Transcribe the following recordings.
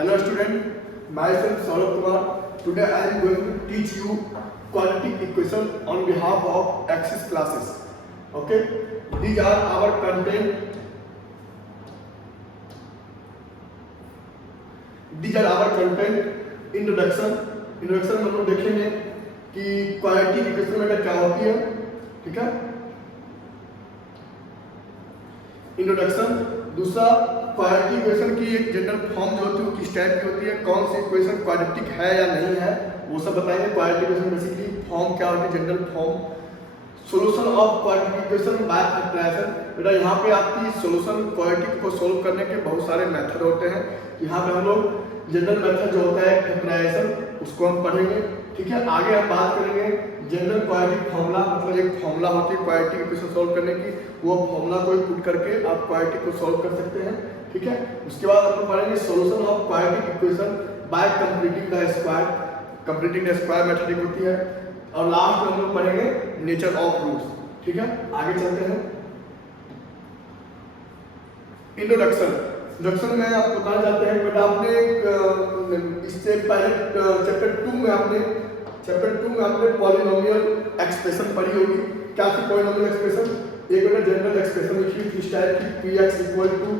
Hello student, myself Saurabh Kumar. Today I am going to teach you quadratic equation on behalf of Axis classes. Okay, these are our content. These are our content. Introduction में हम लोग देखेंगे कि quadratic equation में क्या होती है. ठीक है, इंट्रोडक्शन. दूसरा, क्वाड्रेटिक इक्वेशन की एक जनरल फॉर्म जो होती है वो किस टाइप की होती है, कौन सी इक्वेशन क्वाड्रेटिक है या नहीं है, वो सब बताएंगे. क्वाड्रेटिक इक्वेशन बेसिकली फॉर्म क्या होती है, general form. Solution of quadratic equation by factorization. बेटा यहाँ पे आपकी सॉल्यूशन क्वाड्रेटिक को सॉल्व करने के बहुत सारे मेथड होते हैं. यहाँ पे हम लोग जनरल मेथड जो होता है फैक्टराइजेशन उसको हम पढ़ेंगे. ठीक है, आगे हम बात करेंगे जनरल क्वाड्रेटिक फॉर्मूला. मतलब एक फॉर्मूला होती है क्वाड्रेटिक इक्वेशन सॉल्व करने की, वो फॉर्मूला को पुट करके आप क्वाड्रेटिक को सॉल्व कर सकते हैं. ठीक है, उसके बाद अपन पढ़ेंगे solution of quadratic equation bye completing the square. Completing the square method एक होती है. और लास्ट में हम लोग पढ़ेंगे नेचर ऑफ रूट्स. ठीक है, आगे चलते हैं. इंट्रोडक्शन में आप बताना चाहते हैं बेटा आपने इससे पहले चैप्टर 2 में आपने पॉलिनोमियल एक्सप्रेशन पढ़ी होगी. क्या थी पॉलिनोमियल एक्सप्रेशन? एक बेटा जनरल एक्सप्रेशन लिखी थी इस टाइप की, px इक्वल टू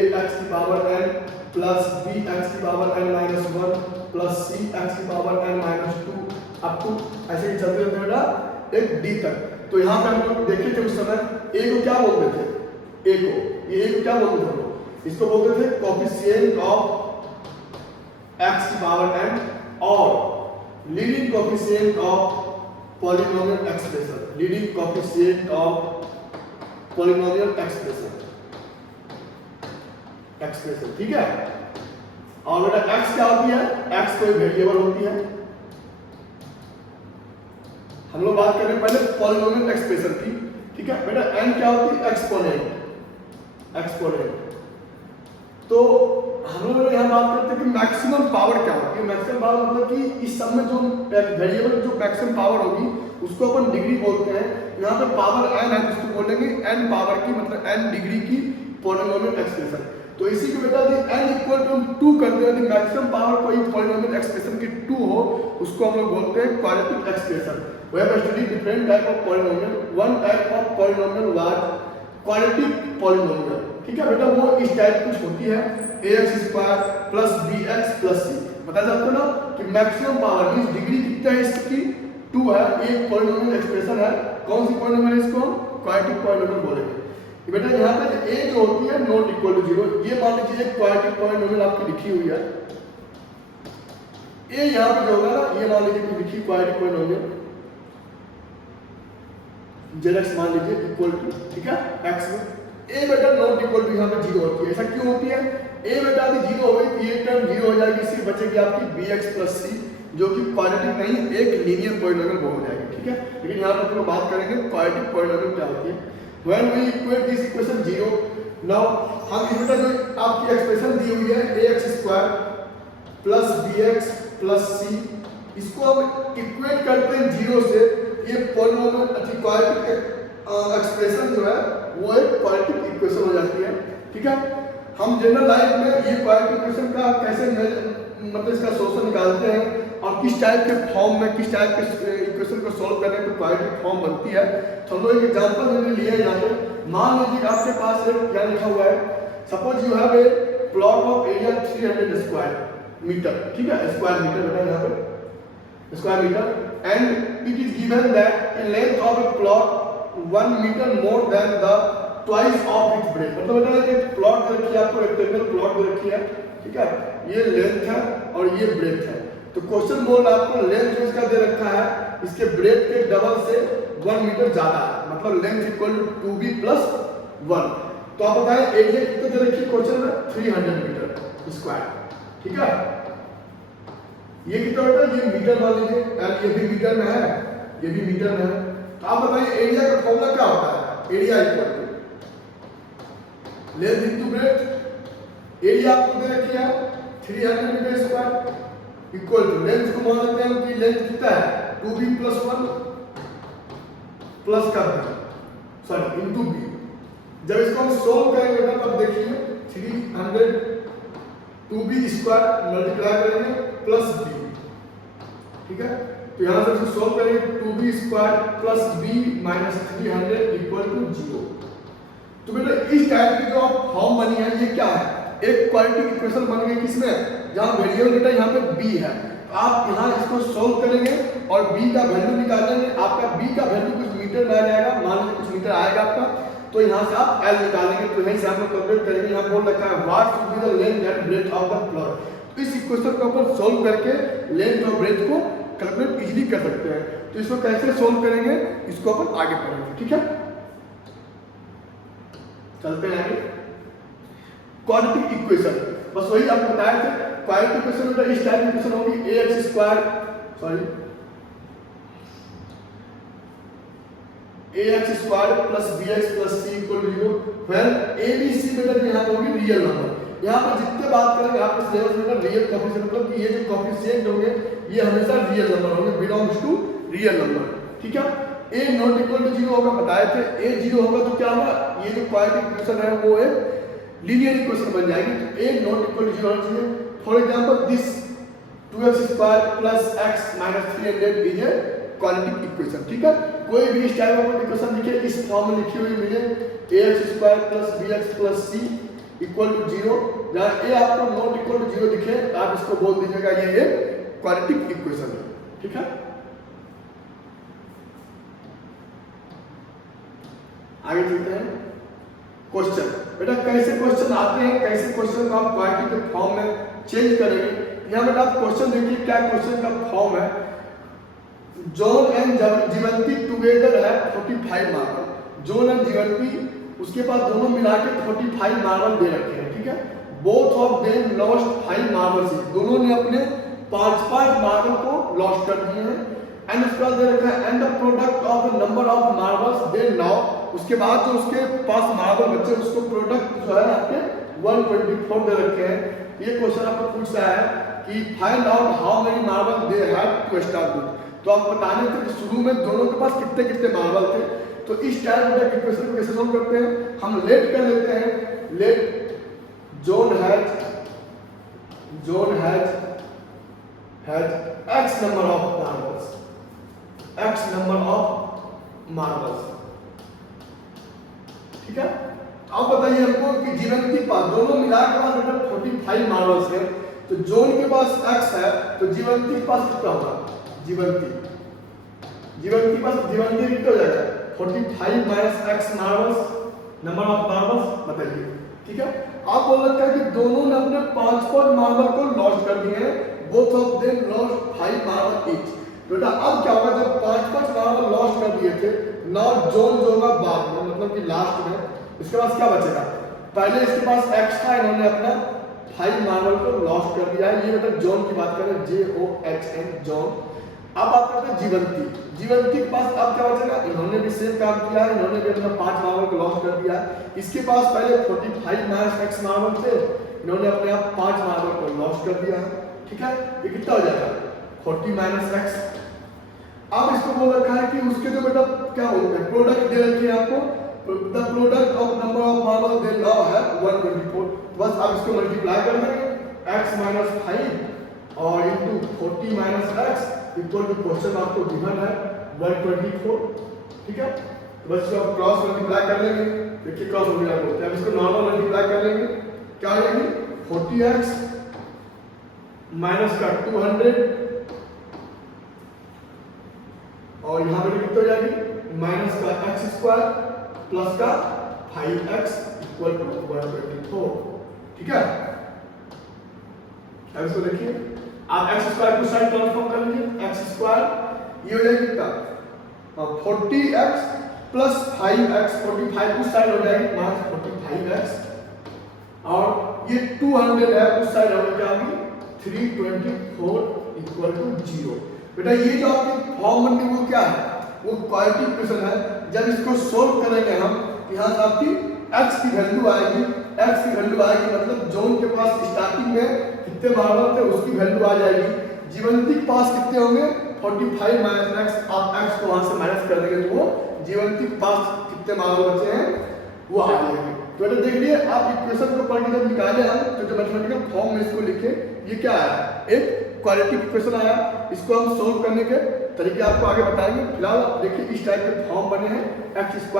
ax की पावर n प्लस bx की power n minus 1 plus cx की power n minus 2 up to ऐसे ही चलते रहते बेटा एक d तक. तो यहाँ पे हम लोग देखे थे उस समय a को क्या बोलते थे, a को क्या बोलते थे हम लोग, इसको बोलते थे कोफिशिएंट ऑफ x की पावर n और leading coefficient of polynomial expression. Leading coefficient of polynomial expression. ठीक है, और बेटा x क्या होती है, x कोई वेरिएबल होती है. हम लोग बात करें पहले पॉलिनोमियल एक्सप्रेशन की. ठीक है बेटा, n क्या होती है, एक्सपोनेंट. तो हम लोग यहाँ बात करते हैं कि मैक्सिमम पावर क्या होती है. मैक्सिमम पावर मतलब कि इस सब में जो वेरिएबल जो मैक्सिमम पावर होगी उसको अपन डिग्री बोलते हैं. यहाँ पे पावर n है जिसको बोलेंगे n पावर की, मतलब n डिग्री की पॉलिनोमियल एक्सप्रेशन. तो इसी को बेटा n इक्वल टू 2 करते हैं, यदि मैक्सिमम पावर कोई पॉलिनोमियल एक्सप्रेशन की 2 हो उसको हम लोग बोलते हैं quadratic expression. We have studied different type of polynomial. One type of polynomial was quadratic polynomial. ठीक है बेटा, वो इस टाइप कुछ होती है ax square plus bx plus c. बता सकते हो ना कि मैक्सिमम पावर मींस डिग्री कितना है इसकी, 2 है. एक पॉलिनोमियल एक्सप्रेशन है. कौन सी पॉलिनोमियल है, इसको हम क्वाड्रेटिक पॉलिनोमियल बोलेंगे. बेटा यहाँ पे a जो होती है नॉट इक्वल टू 0. ये मान लीजिए एक क्वाड्रेटिक पॉलिनोमियल आपकी लिखी हुई है. a यहाँ पे जो होगा ना, ये मान लीजिए कि लिखी क्वाड्रेटिक पॉलिनोमियल zx मान लीजिए इक्वल टू, ठीक है, x में a बेटा नॉट इक्वल टू यहाँ पे 0 होती है. ऐसा क्यों होती है, a बेटा यदि 0 हो गई तो ये टर्म 0 हो जाएगी, सिर्फ बचेगी आपकी bx प्लस c जो कि क्वाड्रेटिक नहीं, एक लीनियर पॉलिनोमियल हो जाएगी. ठीक है, लेकिन यहाँ पर हम बात करेंगे क्वाड्रेटिक पॉलिनोमियल क्या होती है. When we equate this equation 0, now हम इस बेटा जो आपकी एक्सप्रेशन दी हुई है ax square plus bx plus c, इसको हम इक्वेट करते हैं 0 से. ये पॉलिनोमियल क्वाड्रेटिक एक्सप्रेशन जो है वो एक क्वाड्रेटिक इक्वेशन हो जाती है. ठीक है, हम जनरल लाइफ में ये क्वाड्रेटिक इक्वेशन का कैसे मतलब इसका सॉल्यूशन निकालते हैं और किस टाइप के फॉर्म में, किस टाइप के इक्वेशन को सॉल्व करने पे क्वाड्रेटिक फॉर्म बनती है. तो हम लोग एक एग्जांपल मैंने लिया है. यहाँ पे मान लीजिए आपके पास एक क्या लिखा हुआ है, suppose you have a plot of area 300 square meter. ठीक है, स्क्वायर मीटर बेटा यहाँ पे square meter, and it is given that a length of a plot 1 meter more than the twice of its breadth. मतलब बेटा एक plot दे रखी है आपको, रेक्टेंगल प्लॉट दे रखी है. ठीक है, ये लेंथ है और ये ब्रेथ है. तो क्वेश्चन बोल आपको लेंथ जो इसका दे रखा है इसके ब्रेथ के डबल से 1 मीटर ज्यादा है, मतलब length equal to 2b plus 1. तो आप बताएं एरिया कितना दे रखी है क्वेश्चन में, 300 मीटर स्क्वायर. ठीक है, ये कितना होता है, ये मीटर मान लीजिए, ये भी मीटर में है, ये भी मीटर में है. तो आप बताइए एरिया का फॉर्मूला क्या होता है, area equal to length into breadth. Area आपको दे रखी है 300 meter square equal to length को मान लेते हैं कि लेंथ कितना है 2b प्लस 1 प्लस कर दें, सॉरी इनटू b. जब इसको हम सोल्व करेंगे तब देखिए 300 2b स्क्वायर मल्टीप्लाई करेंगे प्लस b, ठीक है। तो यहाँ से इसको सॉल्व करेंगे 2b square plus b minus 300 equal to 0। तो बेटा इस टाइप की जो फॉर्म बनी है ये क्या है, एक क्वाड्रेटिक इक्वेशन बन गई किसमें, जहाँ वेरिएबल बेटा यहाँ पे b है, आप यहाँ इसको सॉल्व करेंगे और b का वैल्यू निकालेंगे। आपका b का वैल्यू कुछ मीटर में आ जाएगा, मान लीजिए कुछ मीटर आएगा आपका, तो यहाँ से आप l निकालेंगे। तो यहीं से आप लोग कैलकुलेट करेंगे। यहाँ बोल रखा है what should be the length and breadth of the plot. तो इस इक्वेशन को अपन सॉल्व करके लेंथ और ब्रेड्थ को कैलकुलेट इजीली कर सकते हैं। तो इसको कैसे सॉल्व करेंगे इसको अपन आगे पढ़ेंगे, ठीक है। चलते हैं आगे। क्वाड्रेटिक इक्वेशन, बस वही आपको बताया थे। क्वाड्रेटिक इक्वेशन बेटा इस टाइप की इक्वेशन होगी ax square ax square plus bx plus c equal to 0 where abc बेटा यहाँ पे होगी रियल नंबर। यहाँ पर जितने बात करेंगे आपके सिलेबस में रियल कोएफिशिएंट, मतलब कि ये जो कोएफिशिएंट होंगे ये हमेशा रियल नंबर होंगे, बिलोंग्स टू रियल नंबर, ठीक है। a नॉट इक्वल टू 0 होगा, बताए थे। a 0 होगा तो क्या होगा, ये जो क्वाड्रेटिक इक्वेशन है वो एक लीनियर इक्वेशन बन जाएगी। तो a नॉट इक्वल टू 0 होना चाहिए। For example this 2x square plus x minus 300 is a quadratic equation, ठीक है। कोई भी इस टाइप का इक्वेशन लिखे इस फॉर्म में लिखी हुई मिले ax square plus bx plus c equal to 0, जहाँ a आपको नॉट इक्वल टू 0 दिखे आप इसको बोल दीजिएगा ये एक क्वाड्रेटिक इक्वेशन है, ठीक है। आगे चलते हैं। क्वेश्चन, बेटा कैसे क्वेश्चन आते हैं, कैसे क्वेश्चन को आप क्वाड्रेटिक के फॉर्म में चेंज करेंगे। यहाँ बेटा आप क्वेश्चन देखिए क्या क्वेश्चन का फॉर्म है। जॉन एंड जीवंती टुगेदर है 45 मार्बल। जॉन एंड जीवंती उसके पास दोनों मिला के 45 मार्बल दे रखे हैं, ठीक है। Both of them lost 5 marbles, दोनों ने अपने 5-5 मार्बल को लॉस्ट कर दिए हैं। एंड उसके बाद दे रखा है and the product of the number of marbles they now, उसके बाद जो उसके पास मार्बल बचे उसको प्रोडक्ट जो है आपके 124 दे रखे हैं। ये क्वेश्चन आपको पूछ रहा है कि find out how many marble they have to start with. तो आप बताने थे कि शुरू में दोनों के पास कितने कितने मार्बल थे। तो इस टाइप का इक्वेशन को कैसे सॉल्व करते हैं, हम लेट कर लेते हैं। Let John has x number of marbles, ठीक है। अब बताइए हमको कि जीवंती के पास दोनों मिलाकर पास 45 मार्बल्स है। तो जॉन के पास x है तो जीवंती के पास कितना होगा, जीवंती कितना हो जाएगा 45 minus x marbles, number of marbles बताइए, ठीक है। आप बोल रखा है कि दोनों ने अपने 5 मार्बल को लॉस्ट कर दिए हैं, both of them lost 5 marble each. बेटा अब क्या होगा, जब 5 मार्बल लॉस्ट कर दिए थे, नाउ जॉन जो होगा बाद में, मतलब कि लास्ट में, इसके पास क्या बचेगा, पहले इसके पास x था, इन्होंने अपना 5 मार्बल को लॉस्ट कर दिया है। ये मतलब जॉन की बात करें, JOHN जॉन। अब आप कहते हैं जीवंती के पास अब क्या बचेगा, इन्होंने भी सेम काम किया है, इन्होंने भी अपना 5 मार्बल को लॉस्ट कर दिया है। इसके पास पहले 45 माइनस x मार्बल थे, इन्होंने अपने आप 5 मार्बल को लॉस्ट कर दिया है, ठीक है। ये कितना हो जाएगा 40 माइनस x। अब इसको बोल रखा है कि उसके जो बेटा क्या होगा, प्रोडक्ट दे रखी है आपको, the product of number of marble they now है 124। बस आप इसको मल्टीप्लाई कर देंगे x माइनस 5 और into 40 minus x equal to question आपको गिवन है 124, ठीक है। बस इसको आप क्रॉस मल्टीप्लाई कर लेंगे, देखिए क्रॉस मल्टीप्लाई बोलते हैं। अब इसको नॉर्मल मल्टीप्लाई कर लेंगे, क्या आ जाएगी 40x माइनस का 200 और यहाँ पे कितना हो जाएगी माइनस का x स्क्वायर प्लस का 5x इक्वल टू 124, ठीक है। अब इसको देखिए, आप x स्क्वायर को साइड ट्रांसफॉर्म कर लीजिए, x स्क्वायर ये हो जाएगी कितना 40x प्लस 5x, 45 उस साइड हो जाएगी माइनस 45x और ये 200 है उस साइड हो जाएगी 324 इक्वल टू 0। बेटा ये जो आपकी फॉर्म बन गई वो क्या है, वो क्वाड्रेटिक इक्वेशन है। जब इसको सोल्व करेंगे हम, यहाँ से आपकी x की वैल्यू आएगी, मतलब जॉन के पास स्टार्टिंग में कितने मार्बल थे उसकी वैल्यू आ जाएगी। जीवंती के पास कितने होंगे 45 माइनस x, आप x को वहां से माइनस कर देंगे तो वो जीवंती के पास कितने मार्बल बचे हैं वो आ जाएंगे। तो बेटा देख लिए आप इक्वेशन को पढ़ के जब निकाले हम तो जब मैथमेटिकल फॉर्म में इसको लिखे, ये क्या आया, एक क्वाड्रेटिक इक्वेशन आया। इसको हम सोल्व करने के तरीके आपको आगे बताएंगे। फिलहाल देखिए इस टाइप के फॉर्म बने हैं, x² -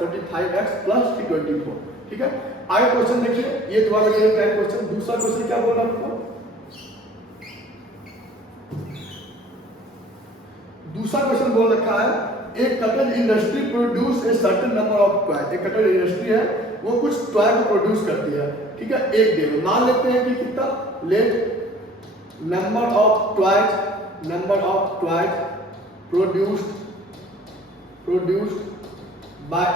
45x + 324, ठीक है। आगे क्वेश्चन देखिए, ये तुम्हारा ये टाइप क्वेश्चन। दूसरा क्वेश्चन क्या बोल रहा है आपको, दूसरा क्वेश्चन बोल रखा है एक cutter industry produce a certain number of toy. एक कटर इंडस्ट्री है वो कुछ टॉय को प्रोड्यूस करती है, ठीक है। एक डे में मान लेते हैं कि कितना, let number of toys produced by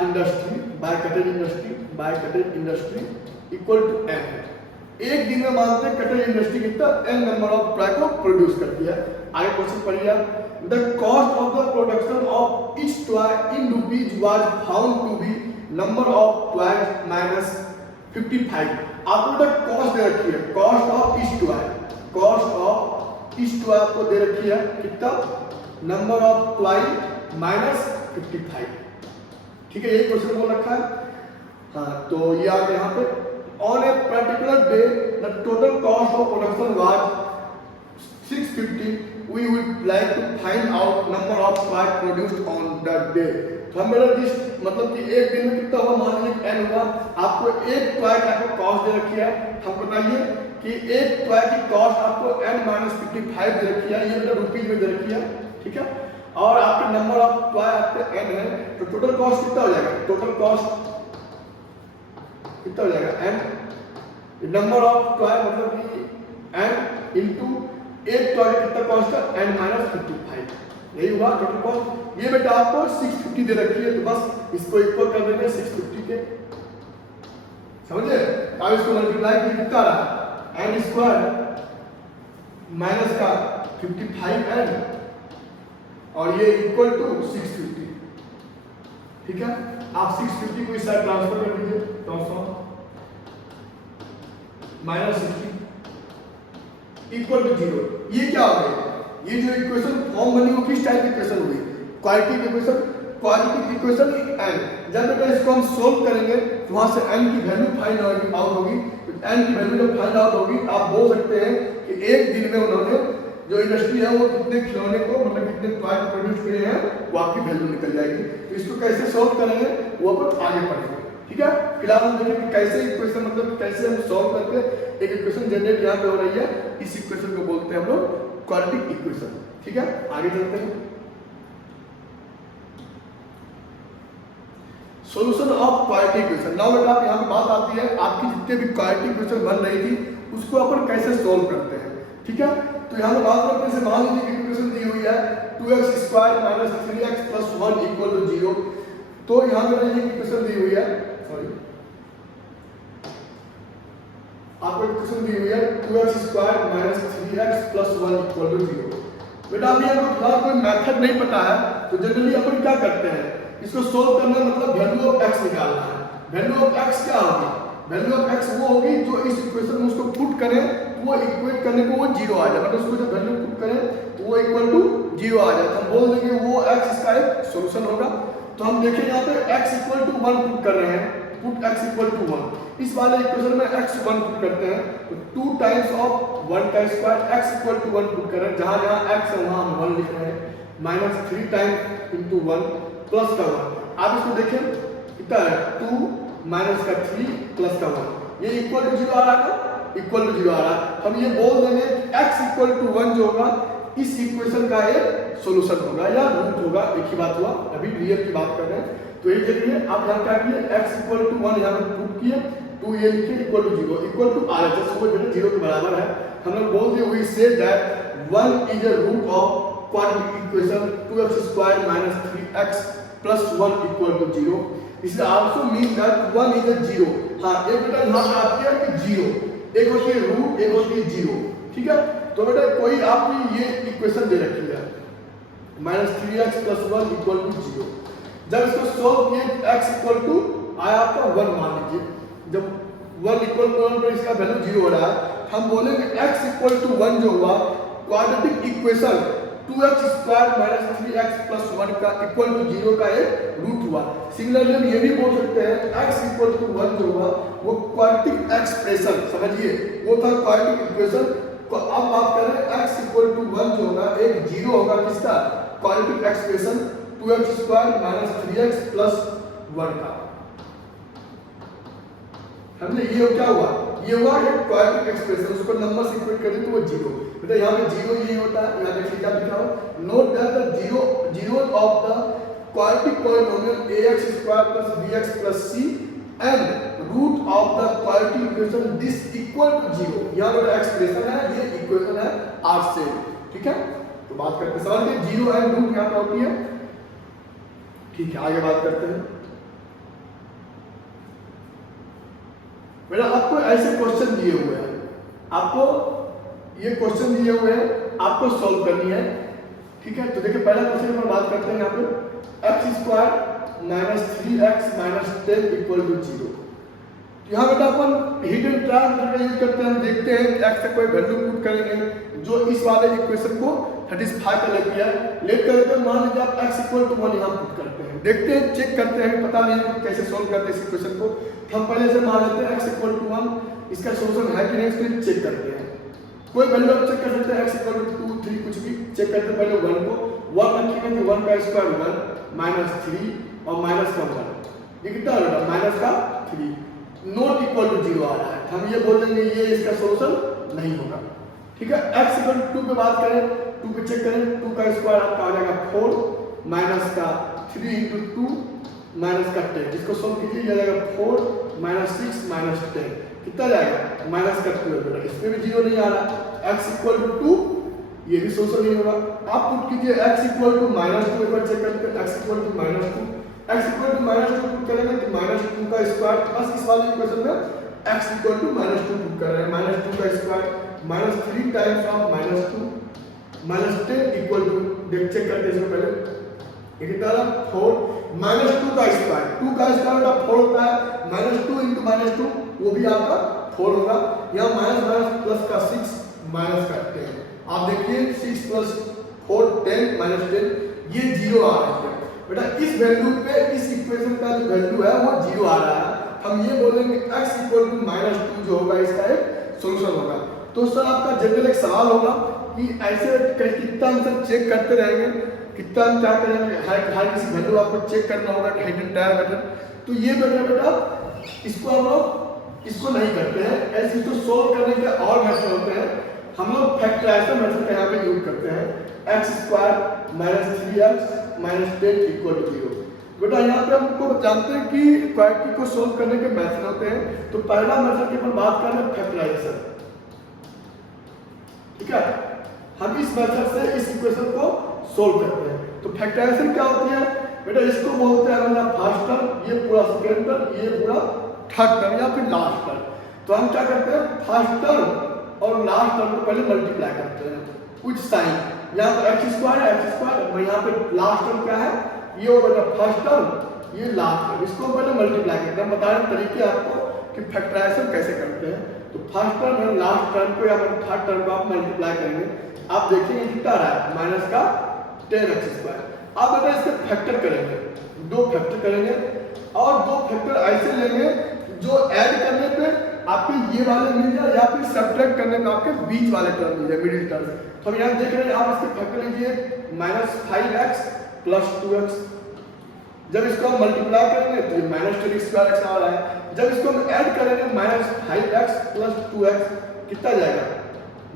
cutter industry equal to n। एक दिन में मानते हैं कटर इंडस्ट्री कितना n नंबर ऑफ टॉय को प्रोड्यूस करती है। आगे क्वेश्चन पढ़िए आप। The cost of the production of each toy in rupees was found to be number of toys minus 55। आपको बेटा कॉस्ट दे रखी है, कॉस्ट ऑफ each toy आपको दे रखी है कितना, नंबर ऑफ टॉय माइनस 55, ठीक है। यही क्वेश्चन बोल रखा है। हाँ तो ये आ गया यहाँ पे। On a particular day the total cost of production was 650। We would like to find out number of toys produced on that day। तो हम मेरा जिस मतलब कि एक दिन में कितना हुआ, मान लीजिए n हुआ, आपको एक टॉय का आपको कॉस्ट दे रखी है। हम बताइए कि एक टॉय की कॉस्ट आपको n - 55 दे रखी है, ये मतलब रुपीज में दे रखी है, ठीक है। और आपके नंबर ऑफ टॉय आपके n है, तो टोटल कॉस्ट कितना हो जाएगा, टोटल कॉस्ट कितना हो जाएगा n, नंबर ऑफ टॉय मतलब कि n इंटू एक टॉय कितना कॉस्ट है n - 55, यही हुआ टोटल कॉस्ट। ये बेटा आपको 650 दे रखी है, तो बस इसको इक्वल कर देंगे 650 के, समझे। अब इसको मल्टीप्लाई करके कितना आ रहा है, n² माइनस का 55n और ये इक्वल टू 650, ठीक है। आप 650 को इस साइड ट्रांसफर कर दीजिए, ट्रांसफॉर्म -60 इक्वल टू 0। ये क्या हो गया, ये जो इक्वेशन फॉर्म बनी वो किस टाइप की इक्वेशन हुई, क्वाड्रेटिक इक्वेशन n। जब बेटा इसको हम सोल्व करेंगे तो वहां से n की वैल्यू फाइंड आउट होगी। तो n की वैल्यू जब फाइंड आउट होगी आप बोल सकते हैं कि एक दिन में उन्होंने जो इंडस्ट्री है वो कितने खिलौने को मतलब कितने टॉय को प्रोड्यूस किए हैं, वो आपकी वैल्यू निकल जाएगी। तो इसको कैसे सोल्व करेंगे वो अपन आगे पढ़ेंगे, ठीक है। फिलहाल हम देखेंगे कैसे इक्वेशन मतलब कैसे हम सॉल्व करके एक इक्वेशन जनरेट यहाँ पे हो रही है, इस इक्वेशन को बोलते हैं हम लोग क्वाड्रेटिक इक्वेशन, ठीक है। आगे चलते हैं। Solution of quadratic equation. Now बेटा यहाँ पे बात आती है आपकी जितने भी क्वाड्रेटिक इक्वेशन बन रही थी उसको अपन कैसे सोल्व करते हैं, ठीक है। तो यहाँ पे बात करते हैं, मान लीजिए इक्वेशन दी हुई है 2x² - 3x + 1 = 0। तो यहाँ पे ये इक्वेशन दी हुई है, सॉरी आपको इक्वेशन दी हुई है 2x² - 3x + 1 = 0। बेटा अभी हमको थोड़ा कोई मेथड नहीं पता है तो जनरली अपन क्या करते हैं, इसको सोल्व करना मतलब वैल्यू ऑफ x निकालना है। वैल्यू ऑफ x क्या होगी, वैल्यू ऑफ x वो होगी जो इस इक्वेशन में उसको पुट करें वो इक्वेट करने को वो 0 आ जाए, मतलब उसको जब वैल्यू पुट करें तो वो इक्वल टू 0 आ जाए। तो हम बोल देंगे वो x इसका एक सॉल्यूशन होगा। तो हम देखें यहाँ पे x = 1 पुट कर रहे हैं, पुट x = 1। इस वाले इक्वेशन में x 1 पुट करते हैं तो 2 टाइम्स ऑफ 1 का स्क्वायर x = 1 पुट कर रहे हैं, जहां जहां x है वहां हम 1 लिख रहे हैं, -3 टाइम्स * 1 प्लस का 1। आप इसको देखें कितना है, 2 माइनस का 3 प्लस का 1, ये इक्वल टू 0 आ रहा है, इक्वल टू 0 आ रहा है। हम ये बोल देंगे x = 1 जो होगा इस इक्वेशन का एक सॉल्यूशन होगा या रूट होगा, एक ही बात हुआ, अभी रियल की बात कर रहे हैं। तो ये देखिए आप यहाँ क्या किए, x = 1 यहाँ पे पुट किए, 2 ये लिखे equal to 0 equal to RHS वो जो 0 के बराबर है। हम लोग बोल दिए we say that 1 is a root of quadratic equation 2x² - 3x + 1 = 0। It also mean that 1 is a 0। हां एक बेटा यहां पे आती है कि 0, एक होती है रूट, एक होती है 0, ठीक है। तो बेटा कोई आपकी ये इक्वेशन दे रखी है -3x + 1 = 0। जब इसको सॉल्व किए x = आया आपका 1 मान लीजिए, जब 1 = 1 पर इसका वैल्यू 0 हो रहा है, हम बोलेंगे x = 1 जो हुआ quadratic equation 2x square minus 3x plus 1 का इक्वल टू 0 का एक रूट हुआ। सिमिलरली हम ये भी बोल सकते हैं x इक्वल टू 1 जो हुआ वो क्वाड्रेटिक एक्सप्रेशन, समझिए वो था क्वाड्रेटिक इक्वेशन। तो अब बात करें x इक्वल टू 1 जो होगा एक 0 होगा किसका, quadratic expression 2x square minus 3x plus 1 का। हमने ये क्या हुआ, ये हुआ एक क्वाड्रेटिक एक्सप्रेशन, उसको नंबर से इक्वेट करें तो वो 0। बेटा यहाँ पे 0 यही होता है, यहाँ देखिए क्या लिखा हो, note that the zero of the quadratic polynomial ax square plus bx plus c and root of the quadratic equation this equal to 0। यहाँ पे एक्सप्रेशन है, ये इक्वेशन है r से, ठीक है। तो बात करते हैं सवाल में 0 एंड रूट यहाँ पे होती है, ठीक है। आगे बात करते हैं। बेटा आपको ऐसे क्वेश्चन दिए हुए हैं, आपको ये क्वेश्चन दिए हुए हैं, आपको सॉल्व करनी है, ठीक है। तो देखिए पहला क्वेश्चन पर बात करते हैं यहाँ पे x square minus 3x minus 10 equal to 0। यहाँ बेटा अपन हिडन ट्रायंगल का यूज करते हैं, हम देखते हैं कि x से कोई वैल्यू पुट करेंगे जो इस वाले इक्वेशन को सेटिस्फाई कर लेती है। लेट करके मान लीजिए आप x इक्वल टू 1 यहाँ पुट करते हैं, देखते हैं, चेक करते हैं, पता नहीं है कैसे सॉल्व करते हैं इस इक्वेशन को। हम पहले से मान लेते हैं x इक्वल टू 1, इसका सॉल्यूशन है कि नहीं इसको चेक करते हैं। कोई वैल्यू आप चेक कर सकते हैं, x इक्वल टू 2 3 कुछ भी चेक करते हैं। पहले 1 को 1 रखेंगे तो 1 का स्क्वायर 1 माइनस 3 और माइनस का 1, ये कितना होगा माइनस का 3, नॉट इक्वल टू 0 आ रहा है। हम ये बोल देंगे ये इसका सॉल्यूशन नहीं होगा, ठीक है। x इक्वल टू 2 पे बात करें, 2 पे चेक करें, 2 का स्क्वायर आपका आ जाएगा 4 माइनस का 3 इंटू 2 माइनस का 10, इसको सॉल्व कीजिए, ये आ जाएगा 4 माइनस 6 माइनस 10, कितना जाएगा माइनस का 12। इसमें भी 0 नहीं आ रहा। x इक्वल टू 2, ये भी सॉल्यूशन नहीं होगा। आप पुट कीजिए x इक्वल टू माइनस 2, एक बार चेक करते हैं, x equal to minus 2, x equal to minus 2 put करेंगे तो माइनस 2 का स्क्वायर, बस इस वाले इक्वेशन में x equal to minus 2 put कर रहे हैं, माइनस 2 का square minus 3 times of minus 2 minus 10 equal to, देख चेक करते हैं इसको पहले, ये कितना आ रहा 4 माइनस 2 का स्क्वायर, 2 का स्क्वायर का 4 होता है, माइनस 2 इंटू माइनस 2 वो भी आपका 4 होगा। यहाँ माइनस माइनस प्लस का 6 माइनस का 10, आप देखिए 6 प्लस 4 10 माइनस 10, ये 0 आ रहा है। बेटा इस वैल्यू पे इस इक्वेशन का जो वैल्यू है वो 0 आ रहा है, हम ये बोलेंगे x इक्वल टू माइनस 2 जो होगा इसका एक सॉल्यूशन होगा। तो सर आपका जनरल एक सवाल होगा कि ऐसे कितना हम सब चेक करते रहेंगे, कितना हम क्या करेंगे, हर किसी वैल्यू आपको चेक करना होगा हिडन ट्रायल मेथड। तो ये बेटा इसको हम लोग इसको नहीं करते हैं, ऐसे इसको सोल्व करने के और मेथड होते हैं, हम लोग फैक्टराइजेशन मेथड का यहाँ पे यूज करते हैं, x square minus 3x minus 10 equal to 0। बेटा यहाँ पे हमको जानते हैं कि क्वाड्रेटिक को सोल्व करने के मेथड होते हैं। तो पहला मेथड की अपन बात कर रहे हैं फैक्टराइजेशन, ठीक है। हम इस मेथड से इस इक्वेशन को सोल्व करते हैं। तो फैक्टराइजेशन क्या होती है बेटा, इसको बोलते हैं हमारा फर्स्ट टर्म, ये पूरा सेकंड टर्म, ये पूरा थर्ड टर्म या फिर लास्ट टर्म। तो हम क्या करते हैं फर्स्ट टर्म और लास्ट टर्म को पहले मल्टीप्लाई करते हैं कुछ साइन, यहाँ पर x स्क्वायर, यहाँ पे लास्ट टर्म क्या है, ये होगा फर्स्ट टर्म, ये लास्ट टर्म, इसको पहले मल्टीप्लाई करते हैं। बता रहे तरीके आपको कि फैक्टराइजेशन कैसे करते हैं। तो फर्स्ट टर्म और लास्ट टर्म को या थर्ड टर्म को आप मल्टीप्लाई करेंगे, आप देखेंगे कितना आ रहा है माइनस का 10x स्क्वायर। आप बेटा इसके फैक्टर करेंगे, 2 फैक्टर करेंगे और 2 फैक्टर ऐसे लेंगे जो ऐड करने पे आपके ये वाले मिल जाए या फिर सब्ट्रैक्ट करने पे आपके बीच वाले टर्म मिल जाए, मिडिल टर्म। तो हम यहाँ देख रहे हैं, आप इसके फैक्टर लीजिए माइनस 5x प्लस 2x, जब इसको हम मल्टीप्लाई करेंगे तो ये माइनस 10x आ रहा है, जब इसको हम ऐड करेंगे माइनस 5x प्लस 2x कितना जाएगा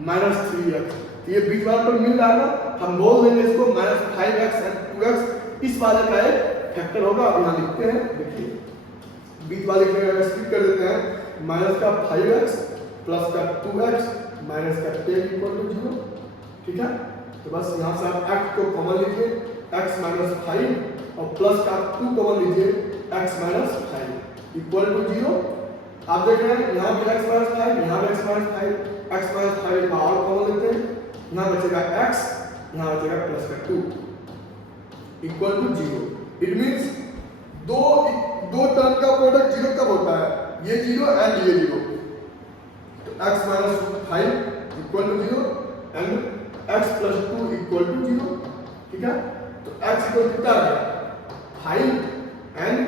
माइनस 3x। तो ये बीच वाला टर्म मिल रहा है ना, हम बोल देंगे इसको माइनस 5x एंड 2x इस वाले का एक फैक्टर होगा। अब यहाँ लिखते हैं, देखिए बीच वाले को स्प्लिट कर देते हैं, माइनस का 5x प्लस का 2x माइनस का 10 इक्वल टू 0, ठीक है। तो बस यहाँ से आप x को कॉमन लीजिए, x माइनस 5 और प्लस का 2 कॉमन लीजिए, x माइनस 5 इक्वल टू 0। आप देख रहे हैं यहाँ भी x माइनस 5, यहाँ भी x माइनस 5, x माइनस 5 का और कॉमन लेते हैं, यहाँ बचेगा x, यहाँ बचेगा प्लस का 2 इक्वल टू 0। इट मीन्स दो टर्म का प्रोडक्ट 0 कब होता है, ये 0 एंड ये 0। तो x minus 5 equal to 0 and x plus 2 equal equal to 0, ठीक है। तो x इक्वल कितना आ गया 5 एंड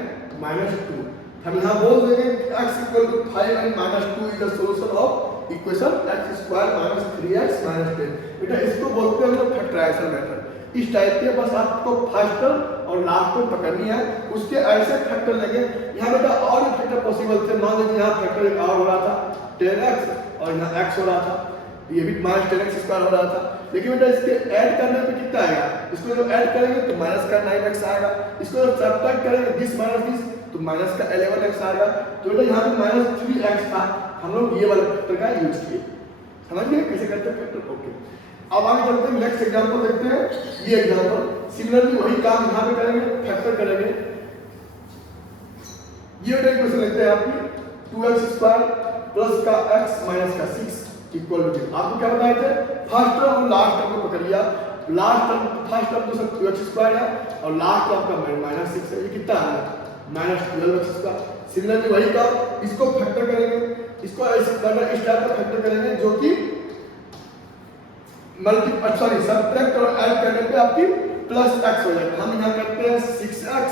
-2। हम यहाँ बोल देंगे x equal to 5 and -2 is the solution of equation x square -3x -10। बेटा इसको बोलते हैं हम लोग फैक्टराइजेशन मेथड। इस टाइप के बस आपको फर्स्ट टर्म और लास्ट टर्म पकड़नी है, उसके ऐसे फैक्टर लेंगे। यहाँ बेटा और भी फैक्टर पॉसिबल थे, मान लीजिए यहाँ फैक्टर एक और हो रहा था 10x और यहाँ x हो रहा था, ये भी -10x स्क्वायर हो रहा था। लेकिन बेटा इसके ऐड करने पे कितना आएगा, इसको जो ऐड करेंगे तो माइनस का 9x आएगा, इसको जब सब्ट्रैक्ट करेंगे दिस माइनस दिस तो माइनस का 11x आएगा। तो बेटा यहाँ पे -3x था, हम लोग ये वाले फैक्टर का यूज किए। समझ गए कैसे करते हैं फैक्टर? ओके, अब आगे चलते हैं, नेक्स्ट एग्जांपल देखते हैं। ये एग्जांपल सिमिलरली वही काम यहाँ पे करेंगे, फैक्टर करेंगे। ये बेटा इक्वेशन लेते हैं आपकी 2x स्क्वायर प्लस का x माइनस का 6 इक्वल टू 0। आपको क्या बताए थे, फर्स्ट टर्म और लास्ट टर्म को पकड़ लिया। लास्ट टर्म फर्स्ट टर्म तो सब 2x स्क्वायर है और लास्ट टर्म का -6 है, ये कितना आ रहा है -12x स्क्वायर। सिमिलरली वही काम, इसको फैक्टर करेंगे, इसको ऐसे इस टाइप का फैक्टर करेंगे जो कि सब्ट्रैक्ट और ऐड करने पे आपकी +x हो जाएगा। हम यहाँ करते हैं 6x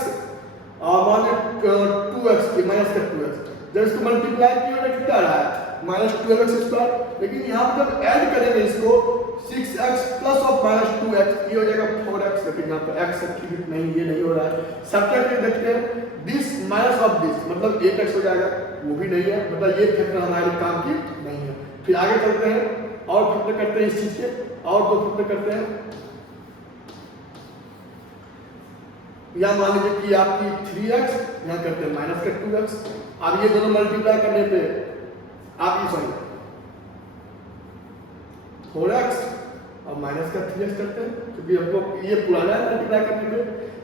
और -2x की -2x, जब इसको मल्टीप्लाई किया कितना आ रहा है -12x स्क्वायर। लेकिन यहाँ पर जब ऐड करेंगे इसको 6x प्लस ऑफ -2x ये हो जाएगा 4x। लेकिन यहाँ पर x सब्स्टिट्यूट नहीं, ये नहीं हो रहा है। सब्ट्रैक्ट करके देखते हैं, दिस माइनस ऑफ दिस मतलब 8x हो जाएगा, वो भी नहीं है, मतलब ये फैक्टर हमारे काम की नहीं है। फिर आगे चलते हैं और फैक्टर करते हैं इस चीज के, और दो फैक्टर करते हैं। यहाँ मान लीजिए कि आपकी 3x, यहाँ करते हैं -2x। अब ये दोनों मल्टीप्लाई करने पे आप ये सॉरी 4x और -3x करते हैं, क्योंकि हमको ये पुराना है मल्टीप्लाई करने पे।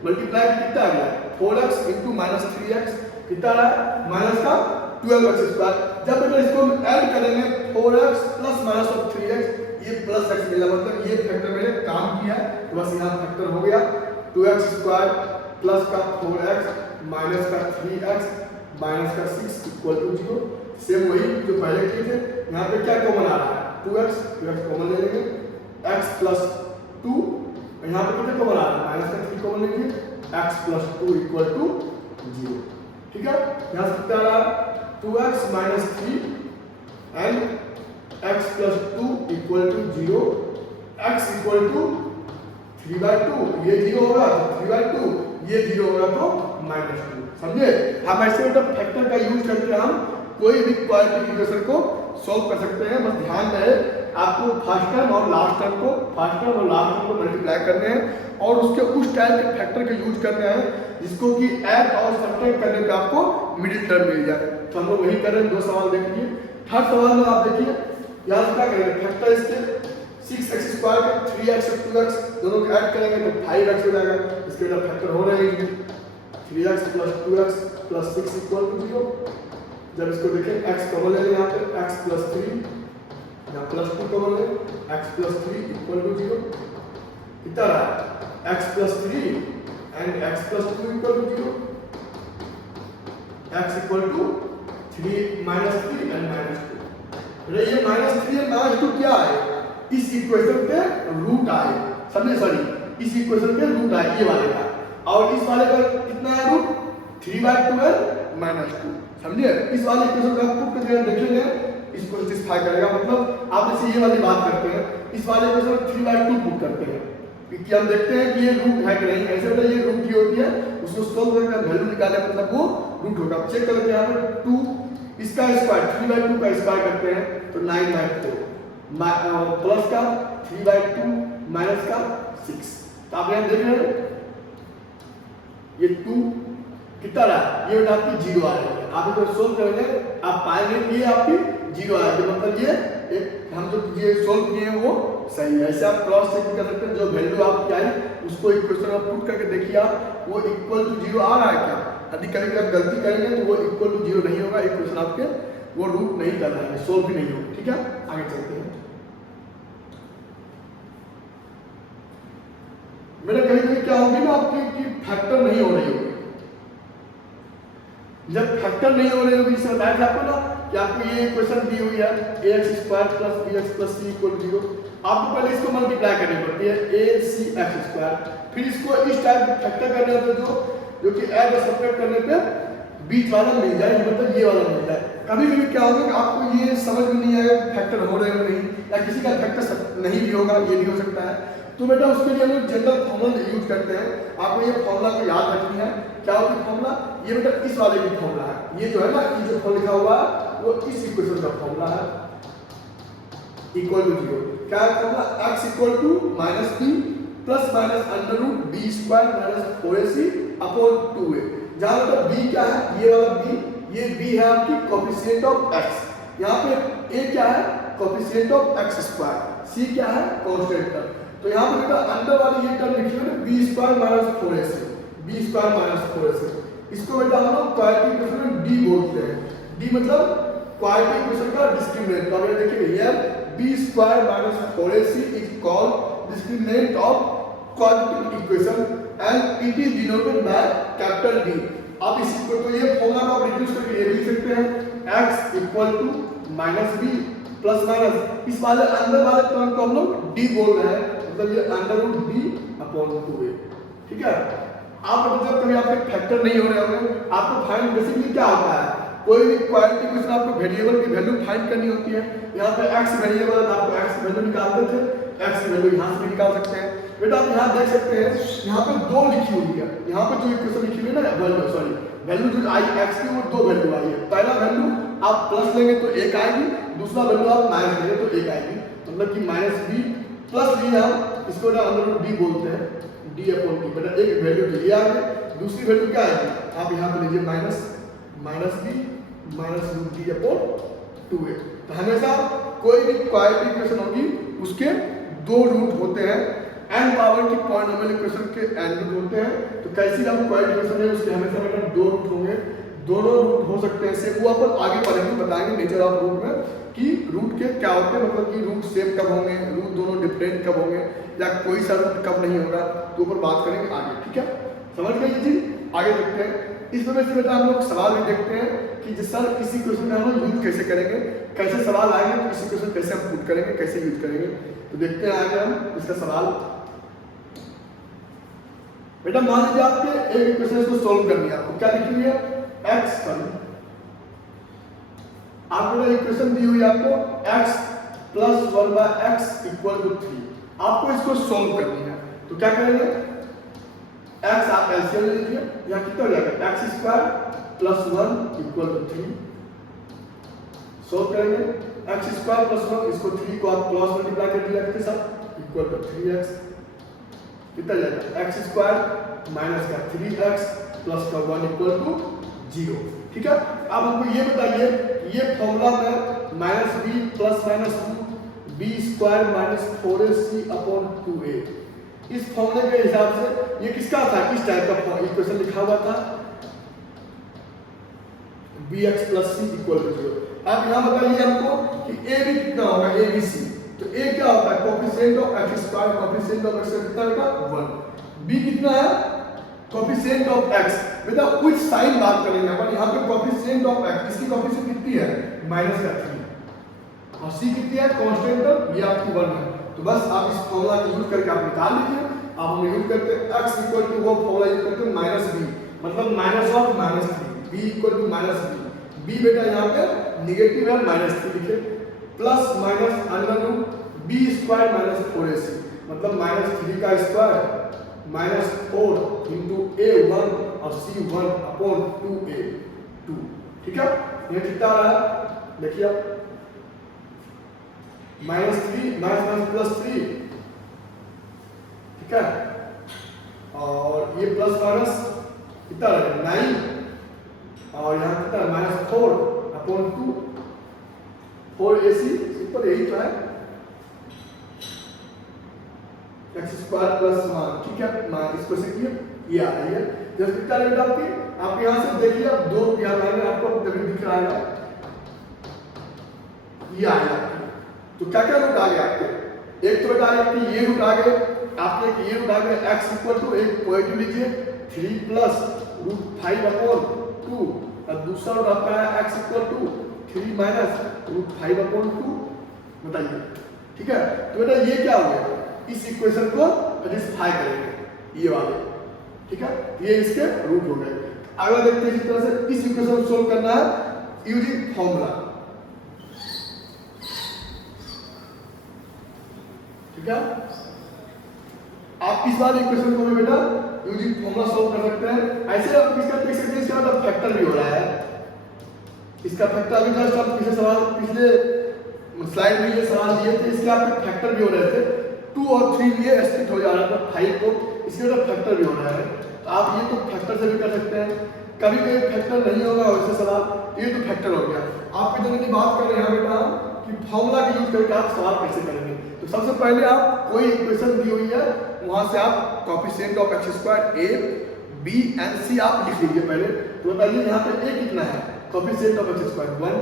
मल्टीप्लाई कितना आ गया 4x इंटू -3x कितना आ रहा है -12x स्क्वायर। जब बेटा इसको ऐड करेंगे 4x प्लस -3x ये +x मिला, मतलब ये फैक्टर मैंने काम किया है। तो बस यहाँ फैक्टर हो गया 2x स्क्वायर प्लस का 4x माइनस का 3x माइनस का 6 इक्वल टू 0। सेम वही जो पहले किए थे। यहाँ पे क्या कॉमन आ रहा है 2x कॉमन ले लेंगे, x प्लस 2, यहाँ पे कितना कॉमन आ रहा है -3 कॉमन लेंगे, x प्लस 2 इक्वल टू 0। ठीक है, यहाँ से कितना आ रहा है 2x minus 3 and x plus 2 equal to 0, x equal to 3/2, ये 0 होगा तो 3/2, ये 0 होगा तो -2। समझे? हम ऐसे मतलब फैक्टर का यूज करके हम कोई भी क्वाड्रेटिक इक्वेशन को सॉल्व कर सकते हैं। बस ध्यान रहे आपको फर्स्ट टर्म और लास्ट टर्म को मल्टीप्लाई करने हैं और उसके उस टाइप के फैक्टर के यूज करने हैं जिसको कि ऐड और सब्ट्रैक्ट करने पे आपको मिडिल टर्म मिल जाए। तो हम लोग वही कर रहे हैं। दो सवाल देखिए। थर्ड सवाल में आप देखिए, यहाँ से क्या करेंगे फैक्टर इसके 6x स्क्वायर का 3x और 2x दोनों को ऐड करेंगे तो 5x हो जाएगा। इसके अंदर फैक्टर हो रहे हैं 3x plus 2x plus 6 equal to 0। जब इसको देखें x कॉमन ले लें, यहाँ पे x प्लस 3, यहाँ प्लस 2 कॉमन ले, x प्लस 3 इक्वल टू 0। कितना रहा x plus 3 and x plus 2 equal to 0, x equal to 3 minus 3 and -2। ये -3 और -2 क्या है, इस इक्वेशन के रूट आए। समझे? सॉरी, इस इक्वेशन के रूट आए ये वाले का, और इस वाले का कितना है रूट 3/2 है -2। समझे? इस वाले इक्वेशन का पुट करके देखेंगे इसको सेटिस्फाई करेगा। मतलब आप जैसे ये वाली बात करते हैं, इस वाले इक्वेशन 3/2 पुट करते हैं कि हम देखते हैं कि ये रूट है कि नहीं। ऐसे मतलब ये रूट की होती है, उसको सोल्व करके वैल्यू निकाले मतलब वो रूट होगा। चेक करके यहाँ पर 2 इसका स्क्वायर 3/2 का स्क्वायर करते हैं तो 9/4 प्लस का 3/2 माइनस का 6। तो आप यहाँ देख रहे हैं ये 2 कितना रहा, ये आपकी 0 आ रही है। आप इसको सोल्व करेंगे आप पाएंगे कि ये आपकी 0 आ रही है, मतलब ये एक हम जो ये सोल्व किए हैं वो सही है। ऐसे आप क्रॉस चेक कर सकते हैं, जो वैल्यू आपकी आई उसको इक्वेशन में पुट करके देखिए आप वो इक्वल टू 0 आ रहा है क्या। यदि कभी आप गलती करेंगे तो वो इक्वल टू 0 नहीं होगा, इक्वेशन आपके वो रूट नहीं कर रहा है, सोल्व भी नहीं होगा। ठीक है, आगे चलते हैं। मेरे कहीं क्या होगी ना आपकी कि फैक्टर नहीं हो रही होगी। जब फैक्टर नहीं हो रही होगी इससे बताया था आपको ना कि आपको ये इक्वेशन दी हुई है ax² + bx + c = 0। आपको पहले इसको मल्टीप्लाई करनी पड़ती है ए सी एक्स स्क्वायर, फिर इसको इस टाइप में फैक्टर करने पे जो कि ऐड और सब्ट्रैक्ट करने पे बीच वाला मिल जाए, मतलब ये वाला मिल जाए। कभी कभी क्या होगा कि आपको ये समझ में नहीं आएगा फैक्टर हो रहे हैं नहीं, या किसी का फैक्टर नहीं भी होगा, ये भी हो सकता है। तो बेटा उसके लिए हम लोग जनरल फॉर्मूला यूज करते हैं। आपको ये फॉर्मूला को याद रखनी है। क्या होती है फॉर्मूला? ये बेटा इस वाले की फॉर्मूला है। ये जो है ना, ये जो फॉर्मूला लिखा हुआ है वो इस इक्वेशन का फॉर्मूला है, इक्वल टू 0। क्या है formula? x equal to minus b plus minus under root b square minus 4ac upon 2a। जहां बेटा b क्या है? ये वाला b, ये b है आपकी कोफिशिएंट ऑफ x। यहाँ पे a क्या है? Coefficient of x square. c क्या है? Constant term. तो यहाँ पे बेटा अंदर वाली ये टर्म लिखी है b square minus 4ac, b square minus 4ac। इसको बेटा हम लोग क्वाड्रेटिक इक्वेशन में d बोलते हैं। d मतलब क्वाड्रेटिक इक्वेशन का डिस्क्रिमिनेंट। तो अब देखिए here b square minus 4ac is called discriminant of quadratic equation and it is denoted by capital D। अब इसी को तो ये फॉर्मूला को आप रिड्यूस करके ये लिख सकते हैं x equal to minus b plus minus इस वाले अंदर वाले टर्म को हम लोग d बोल रहे हैं, मतलब ये under root b upon 2a। ठीक है। आप मतलब कभी आपके फैक्टर नहीं हो रहे होंगे, आपको फाइंड बेसिकली क्या होता है, कोई भी क्वाड्रेटिक इक्वेशन आपको वेरिएबल की वैल्यू फाइंड करनी होती है। यहाँ पे x वेरिएबल है, आपको x की वैल्यू निकालते थे, x की वैल्यू यहाँ से भी निकाल सकते हैं। बेटा आप यहाँ देख सकते हैं, यहाँ पे 2 लिखी हुई है। यहाँ पे जो इक्वेशन लिखी हुई है ना, वैल्यू जो आई x की वो 2 वैल्यू आई है। पहला वैल्यू आप प्लस लेंगे तो 1 आएगी, दूसरा वैल्यू आप माइनस लेंगे तो 1 आएगी, मतलब कि माइनस बी प्लस बी। हम इसको ना अंदर रूट डी बोलते हैं, डी अपॉन डी। बेटा एक वैल्यू तो ये आ गई, दूसरी वैल्यू क्या आएगी? आप यहाँ पे लीजिए minus b minus root d upon 2a। तो हमेशा कोई भी क्वाड्रेटिक इक्वेशन होगी उसके 2 रूट होते हैं। n पावर की पॉलिनोमियल इक्वेशन के n रूट होते हैं। तो कैसी हम क्वाड्रेटिक इक्वेशन है उसके हमेशा बेटा 2 रूट होंगे, दोनों रूट हो सकते हैं। सेम वो अपन आगे पढ़ेंगे, बताएंगे नेचर ऑफ रूट में कि रूट के क्या होते हैं, मतलब कि रूट सेम कब होंगे, रूट दोनों डिफरेंट कब होंगे, या कोई सा रूट कब नहीं होगा, तो ऊपर बात करेंगे आगे। ठीक है, समझ गए ये चीज? आगे देखते हैं। इस वजह से बेटा हम लोग सवाल भी देखते हैं कि जिस सर इसी क्वेश्चन का हम लोग यूज कैसे करेंगे, कैसे सवाल आएंगे, तो इसी क्वेश्चन कैसे हम पुट करेंगे, कैसे यूज करेंगे। तो देखते हैं आगे हम इसका सवाल। बेटा मान लीजिए आपके एक इक्वेशन को सॉल्व करनी है, आपको क्या लिखनी है? x आपको इक्वेशन दी हुई है, आपको x plus 1/x equal to 3। आपको इसको सॉल्व करनी है, तो क्या करेंगे? x आप एलसीएम ले लीजिए, यहाँ कितना हो जाएगा? x square plus 1 equal to 3। Solve करेंगे x स्क्वायर प्लस 1, इसको 3 को आप क्रॉस मल्टीप्लाई कर दिया के साथ इक्वल टू 3x। कितना जाएगा? x स्क्वायर माइनस का 3x प्लस का 1 इक्वल टू 0। ठीक है। अब हमको ये बताइए, ये फॉर्मूला में minus b plus minus b square minus 4ac upon 2a, इस फॉर्मूले के हिसाब से ये किसका था? किस टाइप का इक्वेशन लिखा हुआ था? bx plus c equal to 0। अब यहाँ बताइए हमको कि a भी कितना होगा? abc। तो a क्या होता है? Coefficient of x square, coefficient of x कितना होगा? 1। b कितना है? Coefficient of x। बेटा कुछ साइन बात करेंगे अपन। यहाँ पे कोफिशिएंट ऑफ x, इसकी कोफिशिएंट कितनी है? माइनस का 3। और c कितनी है? कांस्टेंट टर्म, ये आपकी 1 है। तो बस आप इस फॉर्मूला को यूज करके आप निकाल लीजिए। अब हम यूज करते हैं x इक्वल टू वो फॉर्मूला यूज करते हैं माइनस b, मतलब minus of minus 3, b equal to minus b। b बेटा यहाँ पे नेगेटिव है, माइनस 3 लिखे, plus minus under root b square minus 4ac, मतलब माइनस 3 का स्क्वायर माइनस 4 इंटू a1 और c1 अपॉन 2a2। ठीक है। ये कितना आ रहा है? देखिए आप माइनस 3 माइनस प्लस 3। ठीक है। और ये प्लस माइनस कितना है? 9, और यहाँ कितना? माइनस 4 अपॉन 2 4ac सिंपल, यही तो है x स्क्वायर प्लस 1। ठीक है, इसको सीखिए, ये आ रही है। जब कितना रेट आपकी, आप यहाँ से देखिए, आप 2 यहाँ लाएंगे, आपको तभी दिख रहा है ये आ गया। तो क्या क्या रूट आ गए आपके? एक तो बेटा आपके ये रूट आ गए, आपके ये रूट आ गए x इक्वल टू, एक पॉइंट लीजिए 3 प्लस रूट 5 अपॉन 2, और दूसरा रूट आपका है x equal to 3 minus root 5 upon 2। बताइए ठीक है। तो बेटा ये क्या हो गया, इस इक्वेशन को सेटिस्फाई करेंगे ये वाले, ठीक है, ये इसके रूट हो गए। अगला देखते हैं इसी तरह से इस इक्वेशन को सोल्व करना है यूजिंग फॉर्मूला, ठीक है। आप इस वाले इक्वेशन को बेटा यूजिंग फॉर्मूला सोल्व कर सकते हैं। ऐसे आप इसका देख सकते हैं, इसका मतलब फैक्टर भी हो रहा है, इसका फैक्टर अभी जस्ट आप पिछले सवाल पिछले स्लाइड में ये सवाल दिए थे, इसके आपके फैक्टर भी हो रहे थे, 2 और 3 ये स्प्लिट हो जा रहा था 5 को, इसके तो फैक्टर भी हो रहा है। तो आप ये तो फैक्टर से भी कर सकते हैं, कभी कभी फैक्टर नहीं होगा वैसे सवाल, ये तो फैक्टर हो गया। आप इतने की बात कर रहे हैं बेटा कि फॉर्मूला का यूज करके आप सवाल कैसे करेंगे। तो सबसे पहले आप कोई इक्वेशन दी हुई है, वहां से आप coefficient of x square a b and c आप लिख लीजिए पहले। तो बताइए यहाँ पे a कितना है, coefficient of x square 1,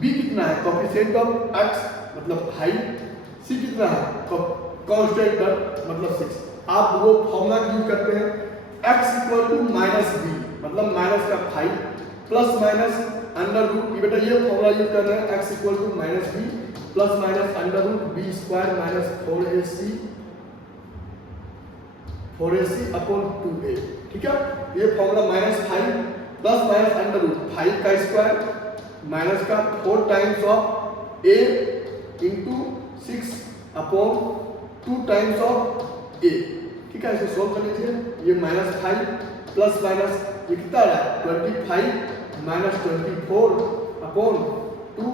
b कितना है, कोएफिशिएंट ऑफ x मतलब 5, c कितना है, कांस्टेंट टर्म मतलब 6। आप वो फॉर्मूला यूज करते हैं x equal to minus b मतलब माइनस का 5 प्लस माइनस अंडर रूट, ये बेटा ये फॉर्मूला यूज कर रहे हैं x equal to minus b plus minus under root b square minus 4ac upon 2a, ठीक है। ये formula minus 5 plus minus under root 5 का स्क्वायर माइनस का 4 times of a into 6 upon 2 times of a, ठीक है। इसे solve कर लीजिए, ये माइनस 5 प्लस माइनस ये कितना है 25 माइनस 24 अपॉन 2,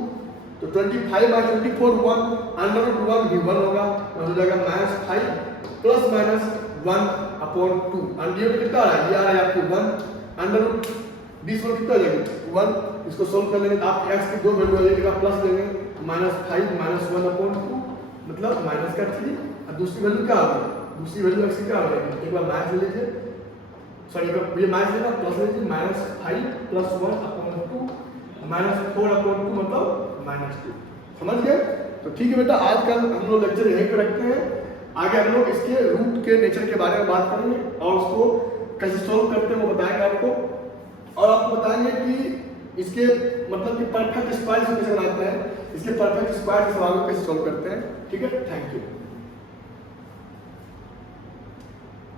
तो 25 बाई 24 1 अंडर रूट 1 भी 1 होगा, हो जाएगा minus 5 plus minus 1 upon 2, and ये कितना आ रहा है, ये आ रहा है आपको 1 अंडर रूट बीच में कितना हो जाएगा 1। इसको सोल्व कर लेंगे तो आप x की दो वैल्यू आ जाएगा, प्लस देंगे माइनस 5 माइनस 1 अपॉन 2 मतलब माइनस का 3, और दूसरी वैल्यू क्या आ गई, दूसरी वैल्यू x की क्या हो जाएगी, एक बार माइनस ले लीजिए, सॉरी ये माइनस लेना प्लस ले लीजिए, minus 5 plus 1 upon 2 minus 4 upon 2 मतलब माइनस 2, समझ गए। तो ठीक है बेटा, आज कल हम लोग लेक्चर यहीं पे रखते हैं, आगे हम लोग इसके रूट के नेचर के बारे में बात करेंगे और उसको कैसे सोल्व करते हैं वो बताएंगे आपको, और आपको बताएंगे कि इसके मतलब कि परफेक्ट स्क्वायर कैसे बनाते हैं, इसके परफेक्ट स्क्वायर के सवाल को कैसे सोल्व करते हैं, ठीक है। Thank you.